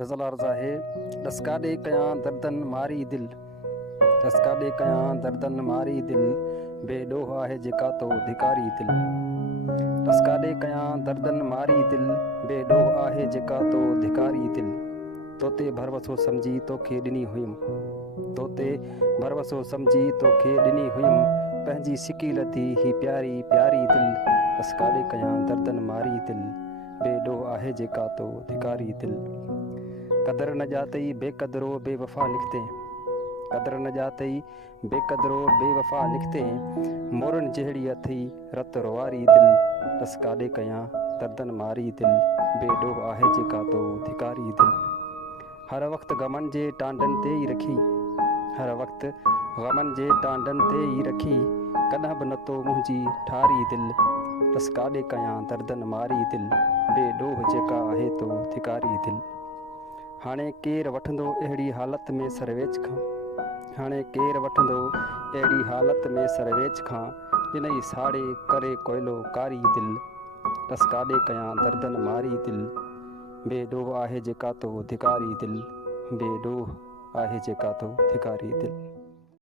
गज़ल अर्ज़ आहे ॾसकाॾे कयां दर्दनि मारी दिल ॾसकाॾे कयां दर्दनि मारी दिल बेॾोह आहे जेका तो धिकारी दिल ॾसकाॾे कयां दर्दनि मारी दिल बेॾोह आहे जेका तो धिकारी दिल तोते भरवसो सम्झी तोखे ॾिनी हुयमि तोते भरवसो सम्झी तोखे ॾिनी हुयमि पंहिंजी सिकी लधी ही प्यारी प्यारी दिल ॾसकाॾे कयां दर्दनि मारी दिल बेॾोह आहे जेका तो धिकारी दिल कदर न ॼातई बेक़दरो बेवफ़ा निकिते कदर न ॼातई बेक़दरो बेवफ़ा निकिते मोरनि जहिड़ी अथई रत रोवारी दिल ॾसकाॾे कयां दर्दनि मारी दिल बेॾोह आहे जेका तो धिकारी दिल हर वक़्तु ग़मनि जे टांडनि ते ई रखी हर वक़्तु ग़मनि जे टांडनि ते ई रखी कॾहिं बि नथो मुंहिंजी ठारी दिल ॾसकाॾे कयां दर्दनि मारी दिल बेॾोह जेका आहे तो धिकारी दिल हाणे केरु वठंदो अहिड़ी हालत में सरवेच खां हाणे केरु वठंदो अहिड़ी हालत में सरवेच खां ॾिनई साड़े करे कोयलो कारी दिल ॾसकाॾे कयां दर्दनि मारी दिल बेॾोह आहे जेका तो धिकारी दिल बेॾोह आहे जेका तो धिकारी दिल।